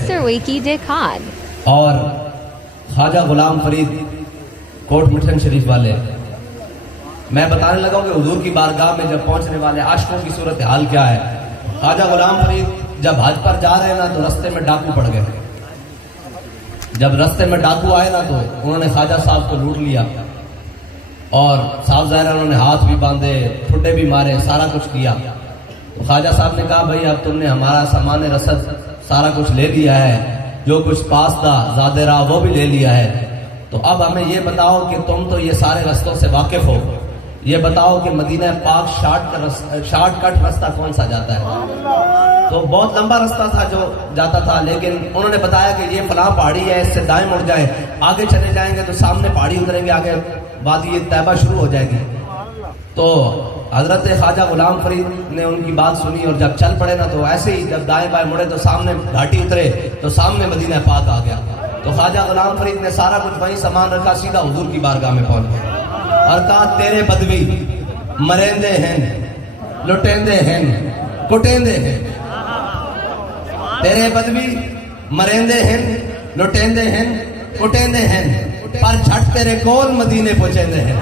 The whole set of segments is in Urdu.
Sarwiki.com. اور خواجہ غلام فرید کوٹ مٹھن شریف والے، میں بتانے لگا ہوں کہ حضور کی بارگاہ میں جب پہنچنے والے عاشقوں کی صورتحال کیا ہے۔ خواجہ غلام فرید جب حج پر جا رہے نا تو رستے میں ڈاکو پڑ گئے۔ جب رستے میں ڈاکو آئے نا تو انہوں نے خواجہ صاحب کو لوٹ لیا، اور صاحب ظاہر انہوں نے ہاتھ بھی باندھے، ٹھڈے بھی مارے، سارا کچھ کیا۔ تو خواجہ صاحب نے کہا بھائی اب تم نے ہمارا سامان رسد سارا کچھ لے لیا ہے، جو کچھ پاس تھا زیادہ راہ وہ بھی لے لیا ہے، تو اب ہمیں یہ بتاؤ کہ تم تو یہ سارے رستوں سے واقف ہو، یہ بتاؤ کہ مدینہ پاک شارٹ کٹ رستہ کون سا جاتا ہے؟ تو بہت لمبا رستہ تھا جو جاتا تھا، لیکن انہوں نے بتایا کہ یہ فلاں پہاڑی ہے، اس سے دائیں مڑ جائیں، آگے چلے جائیں گے تو سامنے پہاڑی اتریں گے، آگے وادی طیبہ شروع ہو جائے گی۔ تو حضرت خواجہ غلام فرید نے ان کی بات سنی، اور جب چل پڑے نا تو ایسے ہی جب دائیں بائیں مڑے تو سامنے گھاٹی اترے تو سامنے مدینہ پاک آ گیا۔ تو خواجہ غلام فرید نے سارا کچھ وہیں سامان رکھا، سیدھا حضور کی بارگاہ میں پہنچ گیا اور کہا تیرے بدوی مریندے ہیں، لٹیندے ہیں، کٹیندے ہیں، تیرے بدوی مریندے ہیں، لٹیندے ہیں، کٹیندے ہیں، پر جھٹ تیرے کول مدینے پہنچیندے ہیں۔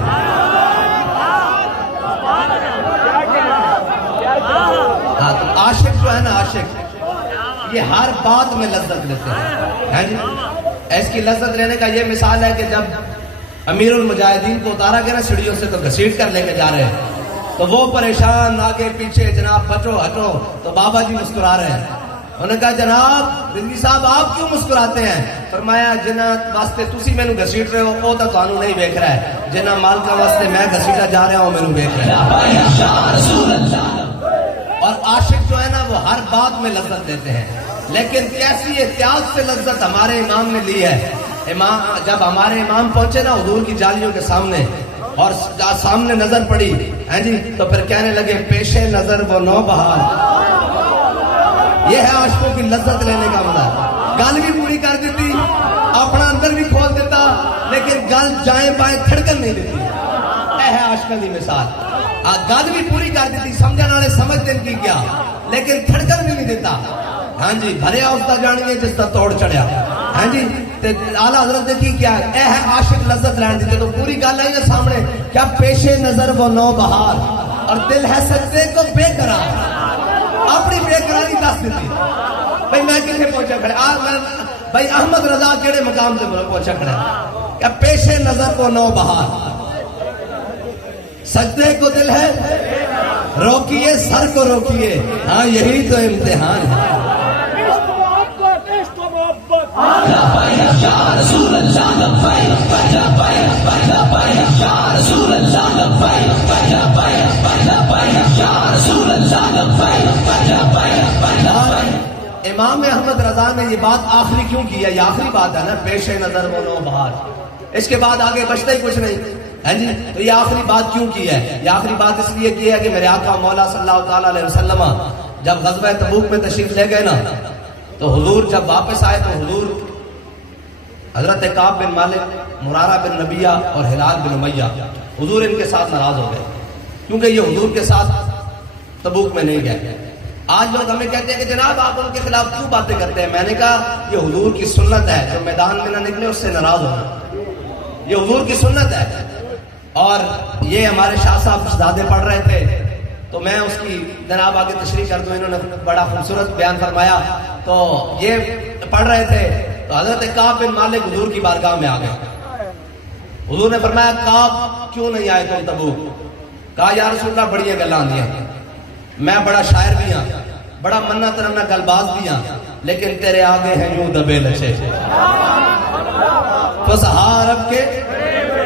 عاشق جو ہے نا، عاشق یہ ہر بات میں لذت لیتے ہیں جی۔ اس کی لذت لینے کا یہ مثال ہے کہ جب امیر المجاہدین کو اتارا گیا نا سیڑھیوں سے تو گھسیٹ کر لے کے جا رہے ہیں، تو وہ پریشان آگے پیچھے، جناب بچو ہٹو، تو بابا جی مسکرا رہے ہیں۔ انہوں نے کہا جناب رضوی صاحب آپ کیوں مسکراتے ہیں؟ فرمایا جنہ واسطے تسی میں گھسیٹ رہے ہو وہ تو تانوں نہیں ویکھ رہا ہے، جنہ مالکہ واسطے میں گھسیٹا جا رہا ہوں میں ویکھ رہا ہے۔ اور عاشق جو ہے نا وہ ہر بات میں لذت لیتے ہیں، لیکن کیسی احتیاط سے لذت ہمارے امام نے لی ہے۔ جب ہمارے امام پہنچے نا حضور کی جالیوں کے سامنے اور سامنے نظر پڑی ہیں جی، تو پھر کہنے لگے پیش نظر وہ نو بہار۔ یہ ہے عاشقوں کی لذت لینے کا مزہ۔ گل بھی پوری کر دیتی، اپنا اندر بھی کھول دیتا، لیکن گل جائیں بائیں تھڑکن نہیں دیتی۔ یہ ہے عاشقوں کی مثال۔ گل بھی پوری کر دیتی، سمجھنے والے سمجھتے ان کی کیا، لیکن تھڑکن بھی نہیں دیتا۔ ہاں جی بھریا اس کا جانیے جس کا توڑ چڑھیا۔ ہاں جی اعلیٰ حضرت نے کی کیا، اے ہے عاشق لذت لین دیتے۔ تو پوری گل آئی نا سامنے، کیا پیش نظر وہ نو بہار اور دل ہے سجدے کو بے قرار۔ اپنی بے قراری دس دیتی، بھائی میں کتنے پہنچا کھڑا، بھائی احمد رضا کیڑے مقام سے پہنچا کھڑا، کیا پیش نظر وہ نو بہار، سجدے کو دل ہے روکیے، سر کو روکیے، ہاں یہی تو امتحان ہے۔ امام احمد رضا نے یہ بات آخری کیوں کی ہے؟ یہ آخری بات ہے نا، پیش نظر وہ نو بہار، اس کے بعد آگے بچتا ہی کچھ نہیں ہے جی۔ تو یہ آخری بات کیوں کی ہے؟ یہ آخری بات اس لیے کی ہے کہ میرے آقا مولا صلی اللہ تعالیٰ علیہ وسلم جب غزوہ تبوک میں تشریف لے گئے نا، تو حضور جب واپس آئے تو حضور حضرت کعب بن مالک، مرارہ بن ربیعہ اور ہلال بن امیہ، حضور ان کے ساتھ ناراض ہو گئے کیونکہ یہ حضور کے ساتھ تبوک میں نہیں گئے۔ آج لوگ ہمیں کہتے ہیں کہ جناب آپ ان کے خلاف کیوں باتیں کرتے ہیں؟ میں نے کہا یہ حضور کی سنت ہے، جو میدان میں نہ نکلے اس سے ناراض ہونا، یہ حضور کی سنت ہے۔ اور یہ ہمارے شاہ صاحب زیادہ پڑھ رہے تھے تو میں اس کی جناب آگے تشریح کر دوں، انہوں نے بڑا خوبصورت بیان فرمایا۔ تو یہ پڑھ رہے تھے تو حضرت کعب بن مالک حضور کی بارگاہ میں آ گئے۔ حضور نے فرمایا کعب کیوں نہیں آئے تم تبوک؟ کہا یا رسول اللہ بڑی گلاں آندیاں، میں بڑا شاعر بھی ہاں، بڑا منا ترنا گل باز بھی ہاں، لیکن تیرے آگے ہیں یوں دبے لچے فسہارب کے۔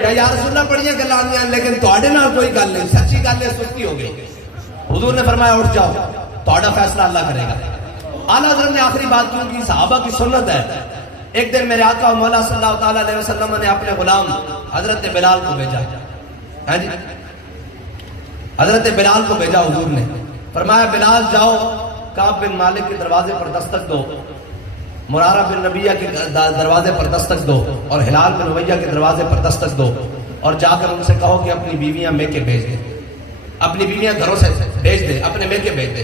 کہ یا رسول اللہ بڑی گلاں آندیاں لیکن تواڈے نال کوئی گل نہیں، سچی گل ہے، سستی ہو گئی۔ حضور نے فرمایا اٹھ جاؤ، تواڈا فیصلہ اللہ کرے گا۔ اعلیٰ حضرت نے آخری بات کیوں کی؟ صحابہ کی سنت ہے۔ ایک دن میرے آقا مولا صلی اللہ تعالیٰ علیہ وسلم نے اپنے غلام حضرت بلال کو بھیجا، ہاں جی حضرت بلال کو بھیجا حضور نے، فرمایا بلال جاؤ کعب بن مالک کے دروازے پر دستک دو، مرارہ بن ربیعہ کے دروازے پر دستک دو، اور ہلال بن امیہ کے دروازے پر دستک دو، اور جا کر ان سے کہو کہ اپنی بیویاں میکے بھیج دیں، اپنی بیویاں گھروں سے بھیج دیں، اپنے میکے بھیج دیں۔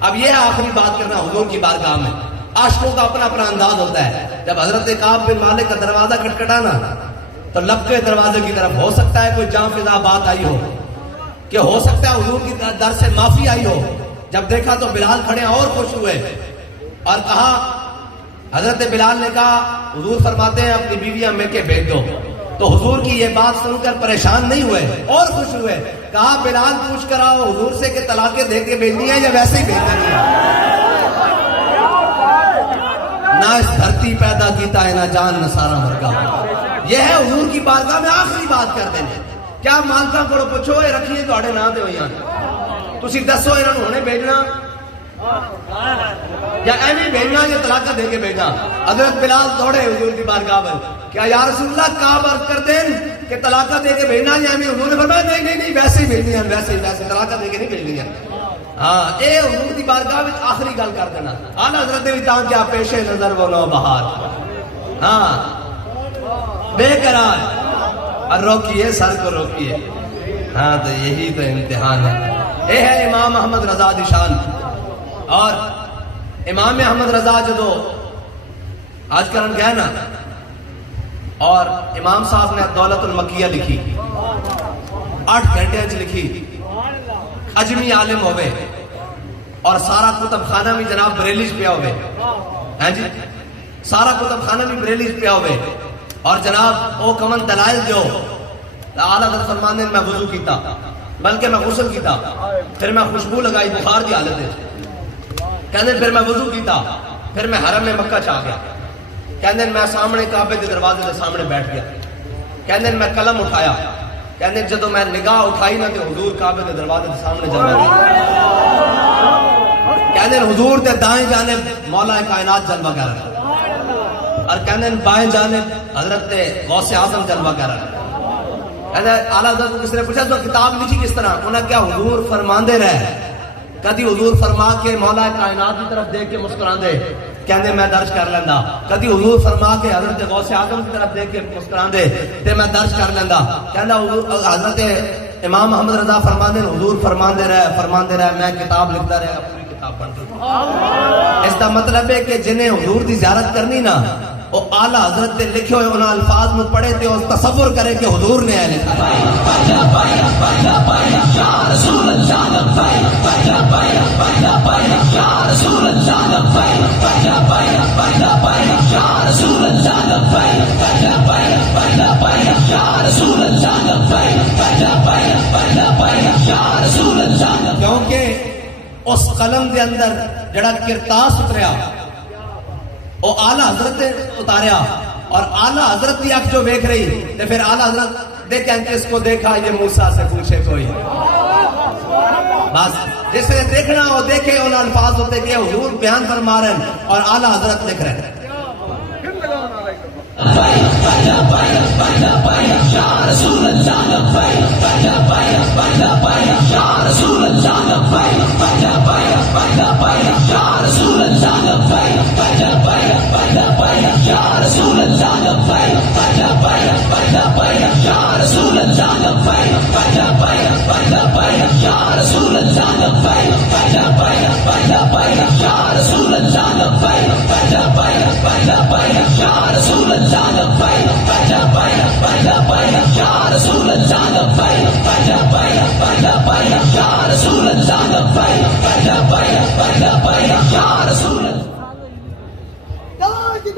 اب یہ ہے آخری بات کرنا حضور کی بارگاہ میں، عاشقوں کا اپنا اپنا انداز ہوتا ہے. جب حضرت کعب بن مالک کا دروازہ کٹکھٹانا تو لب کے دروازے کی طرف ہو سکتا ہے کوئی جاں فضا بات آئی ہو, کہ ہو سکتا ہے حضور کی در سے معافی آئی ہو. جب دیکھا تو بلال کھڑے اور خوش ہوئے اور کہا, حضرت بلال نے کہا حضور فرماتے ہیں اپنی بیویاں میں کے بھیج دو. تو حضور کی یہ بات سن کر پریشان نہیں ہوئے اور خوش ہوئے. کہا بلال پوچھ کر آؤ حضور سے کہ طلاقیں دے کے بھیجنی ہے یا ویسے ہی بھیجنی ہے. نہ اس دھرتی پیدا کیتا ہے نہ جان نہ سارا مرگا. یہ ہے حضور کی بارگاہ میں آخری بات کر دینے. کیا مالکاں کو پوچھو یہ رکھیے تھوڑے نام دے ہوئی تسی دسو انہوں نے ہونے بھیجنا یا ایویں بھیجنا یا طلاقہ دے کے بھیجنا. حضرت بلال دوڑے حضور کی بارگاہ میں, کیا یا رسول اللہ کعب عرض کر دیں کہ طلاقہ دے کے بھیجنا یا ایویں. حضور نے فرمایا نہیں نہیں نہیں ویسے ہی بھیجنی ہے, ویسے طلاقہ دے کے نہیں بھیجنی ہے. ہاں اے حضور کی بارگاہ میں آخری گل کر دینا. اعلی حضرت نے بھی تاں کیا پیش نظر وہ نو بہار, ہاں بے قرار اور روکیے سر کو روکیے. ہاں تو یہی تو امتحان ہے. یہ ہے امام احمد رضا دی شان. اور امام احمد رضا جدو آج کل گئے نا, اور امام صاحب نے دولت المکیہ لکھی 8 گھنٹے لکھی. اجمی عالم ہوئے اور سارا کتب خانہ بھی جناب بریلیز پیا ہوئے, ہیں جی سارا کتب خانہ بھی بریلیز پیا ہوئے. اور جناب او کمن دلائل دیو. اعلیٰ حضرت فرماندے میں وضو کیتا, بلکہ میں غسل کیتا, پھر میں خوشبو لگائی بخار دی حالت ہے. کہنے پھر میں وضو کیتا, پھر میں حرم میں مکہ چاہ گیا. کہنے میں سامنے کعبے کے دروازے کے سامنے بیٹھ گیا. کہنے میں قلم اٹھایا, کہنے جدو میں نگاہ اٹھائی نہ کہ حضور کعبے کے دروازے کے سامنے جلوہ گیا. کہنے حضور دے دائیں جانب مولا کائنات جلوہ کر رہا, اور کہنے بائیں جانب حضرت غوث اعظم جلوہ کر رہا. اعلیٰ حضرت کو کس نے پوچھا تو کتاب لکھی کس طرح؟ انہیں کیا حضور فرماندے رہے, کدی حضور فرما کے مولا کائنات کی طرف دیکھ کے مسکران دے, کہنے میں درج کر لیندہ. کدی حضور فرما کے حضرت غوث اعظم کی طرف دیکھ کے مسکران دے تے میں درج کر لیندہ. کہنا حضرت امام محمد رضا فرماندے حضور فرماندے رہے میں کتاب لکھتا رہا, پوری کتاب پڑھتا. اس کا مطلب ہے کہ جنہیں حضور دی زیارت کرنی نا وہ اعلیٰ حضرت نے لکھے ہوئے انہاں الفاظ میں پڑھے تھے اور تصور کرے کہ حضور نے لکھا. کیونکہ اس قلم دے اندر جڑا کرتاس اتریا وہ اعلیٰ حضرت نے اتاریا, اور اعلیٰ حضرت کی آنکھ جو دیکھ رہی تو پھر اعلیٰ حضرت دیکھیں کہ اس کو دیکھا یہ موسیٰ سے پوچھے کوئی. بس جس نے دیکھنا وہ دیکھے, ان الفاظ ہوتے کہ حضور بیان فرما رہے ہیں اور اعلیٰ حضرت لکھ رہے ہیں.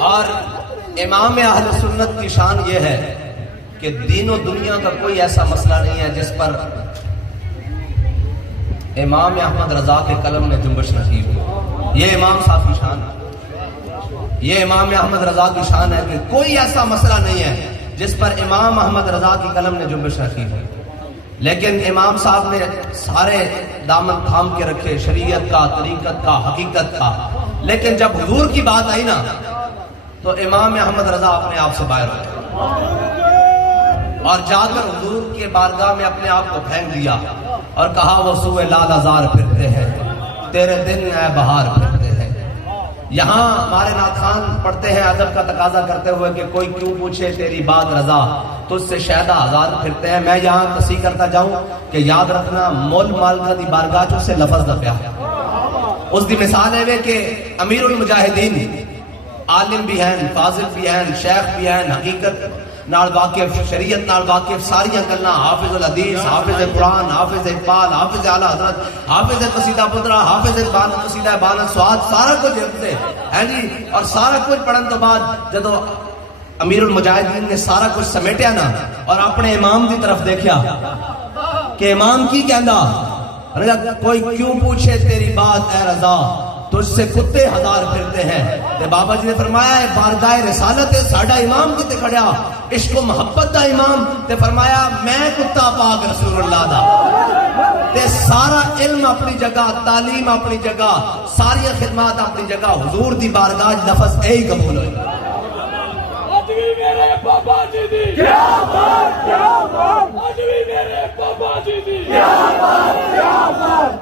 اور امام اہل سنت کی شان یہ ہے کہ دین و دنیا کا کوئی ایسا مسئلہ نہیں ہے جس پر امام احمد رضا کے قلم نے جنبش نصیب ہو. یہ امام صاحب کی شان ہے, یہ امام احمد رضا کی شان ہے کہ کوئی ایسا مسئلہ نہیں ہے جس پر امام احمد رضا کی قلم نے جنبش نصیب ہو. لیکن امام صاحب نے سارے دامن تھام کے رکھے, شریعت کا, طریقت کا, حقیقت کا. لیکن جب حضور کی بات آئی نا تو امام احمد رضا اپنے آپ سے باہر ہو گئے اور جا کر حضور کے بارگاہ میں اپنے آپ کو پھینک دیا اور کہا وہ سوئے لال ازار پھرتے ہیں, تیرے دن اے بہار پھرتے ہیں. یہاں ہمارے نعت خوان پڑھتے ہیں ادب کا تقاضا کرتے ہوئے کہ کوئی کیوں پوچھے تیری بات رضا, تجھ سے شہدہ ہزار پھرتے ہیں. میں یہاں تصحیح کرتا جاؤں کہ یاد رکھنا مول مالکہ دی بارگاہ چو سے لفظ دا پیا, اس دی مثال ہے کہ امیر المجاہدین عالم بھی ہیں، فاضل بھی ہیں، شیخ بھی ہیں، حقیقت نال واقف، شریعت نال واقف، ساریاں گلاں، حافظ الحدیث، حافظ قرآن، حافظ اقبال، حافظ اعلی حضرت، حافظ قصیدہ پترا، حافظ قصیدہ بانت سواد، سارا کچھ حفظ ہے جی. اور سارا کچھ پڑھن تو بعد جدو امیر المجاہدین نے سارا کچھ سمیٹیا نا اور اپنے امام دی طرف دیکھیا کہ امام کی کہندا، کوئی کیوں پوچھے تیری بات اے رضا، تجھ سے کتے ہزار پھرتے ہیں. تے بابا جی نے فرمایا ہے بارگاہ رسالت ہے ساڈا امام کتے کھڑیا، عشق و محبت دا امام. تے فرمایا میں کتا پاک رسول اللہ دا. تے سارا علم اپنی جگہ، تعلیم اپنی جگہ، ساری خدمات اپنی جگہ، حضور دی بارگاہ لفظ اے ہی قبول ہوئے. میرے بابا جی دی کیا بات، کیا بات، آج بھی میرے بابا جی دی کیا بات، کیا بات،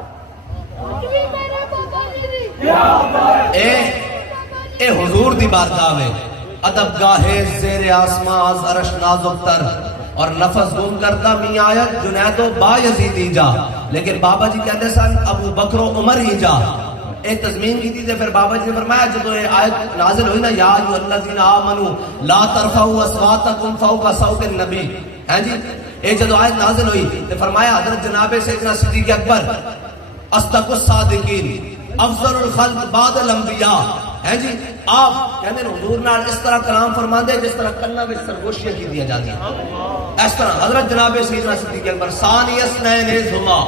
آج بھی میرے بابا جی دی کیا بات. اے حضور دی بارگاہ میں ادب گاہے زیر آسماں از عرش نازک تر اور نفس گم کرتا می آیت جنید و با یزید جا. لیکن بابا جی کہتے سن ابو بکر و عمر ہی جا. ایک تضمین کی تھی تے پھر بابا جی نے فرمایا جب یہ آیت نازل ہوئی نا یا ایھا الذین آمنوا لا ترفعوا اصواتکم فوق صوت النبی، ہیں جی یہ جب آیت نازل ہوئی تے فرمایا حضرت جناب سیدنا صدیق اکبر اصدق الصادقین افضل الخلق بعد الانبیاء، ہیں جی آپ کہتے ہیں حضور نال اس طرح کلام فرماندے جس طرح کنا وچ سرگوشیاں کی دیا جاتی ہیں. اس طرح حضرت جناب سیدنا صدیق اکبر ثانی اثنین اذ ہما،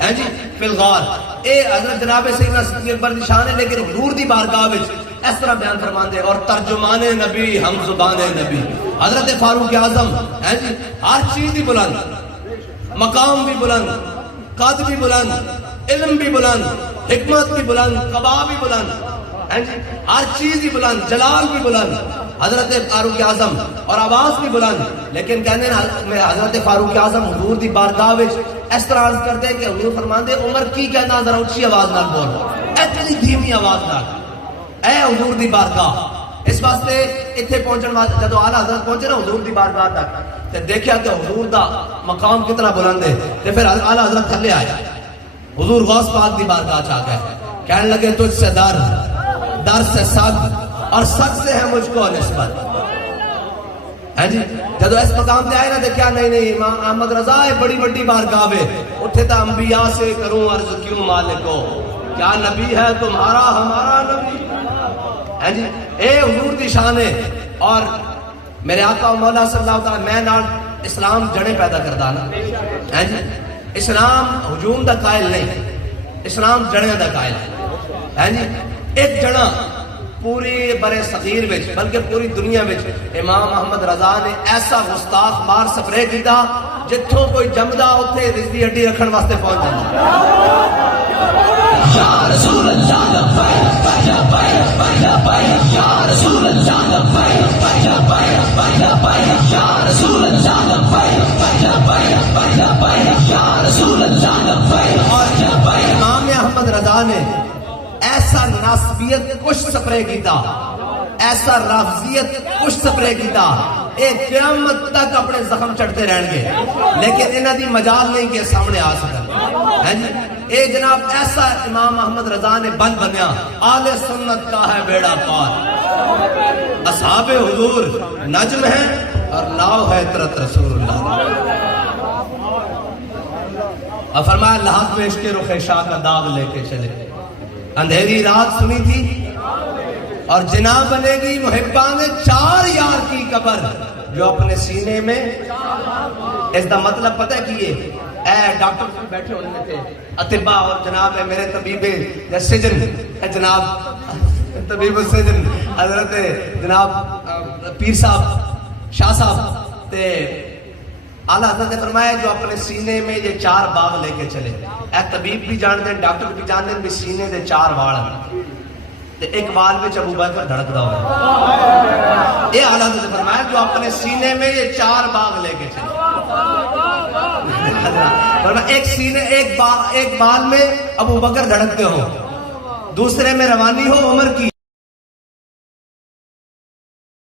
ہیں جی فی الغار، اے حضرت جناب سیدنا صدیق اکبر دی شان ہے. لیکن حضور دی بارگاہ وچ اس طرح بیان فرماندے اور ترجمان نبی ہم زبان نبی حضرت فاروق اعظم، ہیں جی ہر چیز بھی بلند، مقام بھی بلند، قد بھی بلند، علم بھی بلند، حکمت بھی بلند، قبا بھی بلند، ہیں جی ہر چیز بھی بلند، جلال بھی بلند حضرت فاروق اعظم اور آواز بھی بلند. لیکن کہنے میں حضرت فاروق اعظم حضور دی بارگاہ وچ اس طرح عرض کرتے کہ حضور فرماندے عمر کی کہنا ذرا اونچی آواز نال بول، اتنی دھیمی آواز نال اے حضور دی بارگاہ. اس واسطے ایتھے پہنچن واسطے جدو اعلی حضرت پہنچے نا حضور دی بارگاہ تک تے دیکھیا کہ حضور دا مقام کتنا بلند ہے. تے پھر اعلی حضرت تھلے آئے، حضور غوث پاک دی بارگاہ چ آ گئے، کہنے لگے تجھ سے در سے سگ اور سگ سے ہے مجھ کو نسبت. ہے جی جدو اس مقام پہ آئے نا دیکھا نہیں امام احمد رضا ہے بڑی بڑی بارگاہ ہے، اٹھے تا انبیاء سے کروں عرض کیوں مالکو، کیا نبی ہے تمہارا ہمارا نبی. ہے جی اے حضور دی شان ہے. اور میرے آقا و مولا صلی اللہ تعالی میں نال اسلام جڑیں پیدا کردا نا، ہے جی اسلام ہجوم دا قائل نہیں، اسلام جڑیں دا قائل ہے جی. ایک جڑا پوری برے صغیر وچ بلکہ پوری دنیا وچ امام احمد رضا نے ایسا گستاخ مار سپرے کیتا جتھوں کوئی جمدا اوتھے رزقی ہڈی رکھن واسطے پہنچ جاندا. یا رسول اللہ لبیک لبیک لبیک یا رسول اللہ لبیک لبیک لبیک یا رسول اللہ لبیک لبیک لبیک یا رسول اللہ لبیک. اور امام احمد رضا نے ایسا ناسبیت کچھ سپرے کیتا، ایسا رافضیت کچھ سپرے کیتا، ایک قیامت تک اپنے زخم چڑھتے رہن گے لیکن انہاں دی مجال نہیں کہ سامنے آ سکن. ہے جی اے جناب ایسا امام احمد رضا نے بن بنیا. آل سنت کا ہے بیڑا پار، اصحاب حضور نجم ہے اور ناؤ ہے عطرت رسول اللہ. اور فرمایا لحاظ میں عشق رخ شاہ کا داغ لے کے چلے، اندھیری رات سنی تھی اور جناب بنے گی محبان چار یار کی قبر جو اپنے سینے میں. اس دا مطلب پتہ کیے اے ڈاکٹر بیٹھے ہونے تھے اطباء اور جناب میرے طبیب سجن جناب طبیب السجن حضرت جناب پیر صاحب شاہ صاحب تے اعلیٰ حضرت نے فرمایا جو اپنے سینے میں یہ چار باغ لے کے چلے. اے طبیب بھی جان دیں ڈاکٹر بھی جان دیں بھی سینے دے چار وال ہیں تے ایک وال میں ابو بکر دھڑکدا ہوا. یہ اعلیٰ حضرت نے فرمایا جو اپنے سینے میں یہ چار باغ لے کے چلے. ایک سینے ایک بال میں ابو بکر دھڑکتے ہو، دوسرے میں روانی ہو عمر کی.